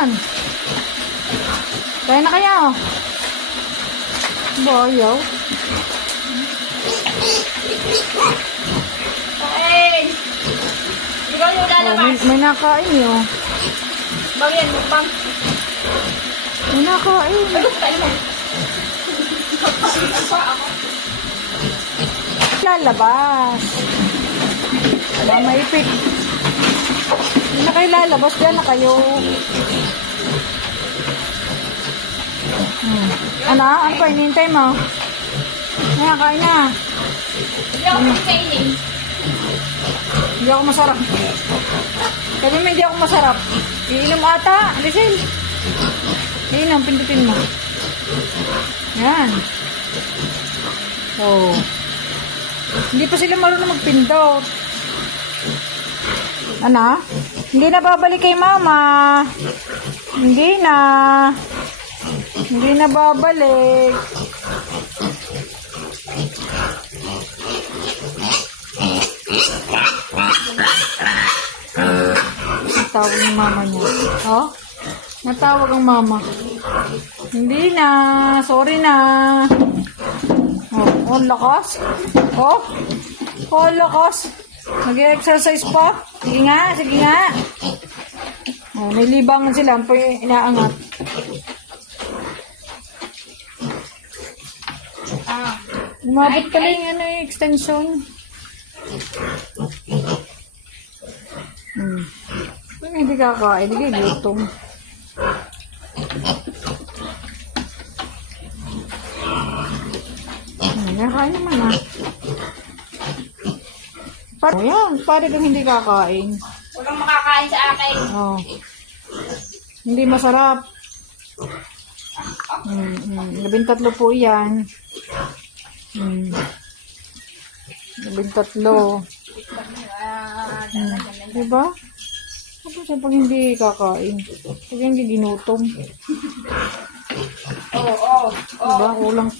Yan. Kaya na kaya. Bayaw. Okay. Ikaw yung lalabas. May nakain yun. Bang yan, mukbang. May nakain. Ay, tayo mo. Lalabas. Wala maipit. Hindi na kayo lalabas. Diyan na kayo. Ano? Ano pa? Hinihintay mo? Kaya, kain na. Hindi ako pinikainin. Hindi ako masarap. Sabi mo hindi ako masarap. Iinom ata. Alisin. Iinom. Pindutin mo. Yan. Oh. Hindi pa sila marunong magpindot. Ano? Hindi na babalik kay mama. Hindi na. Hindi na babalik. Natawag ng mama niya. Oh? Natawag ang mama. Hindi na. Sorry na. Oh, lakas. Oh, lakas. Nag-exercise pa. Sige nga, sige nga. Oh, nilibangan sila. Ang inaangat. Umabot pala yung extension. Kung hindi kakain, hindi gutom. Kakain naman ah. Yan, pare kang hindi kakain. Huwag kang makakain sa akin. Oh. Hindi masarap. 13 po yan. 13. Diba? Ano siya pag hindi kakain? Pag hindi ginutom. Oo. Diba? Ulang pa.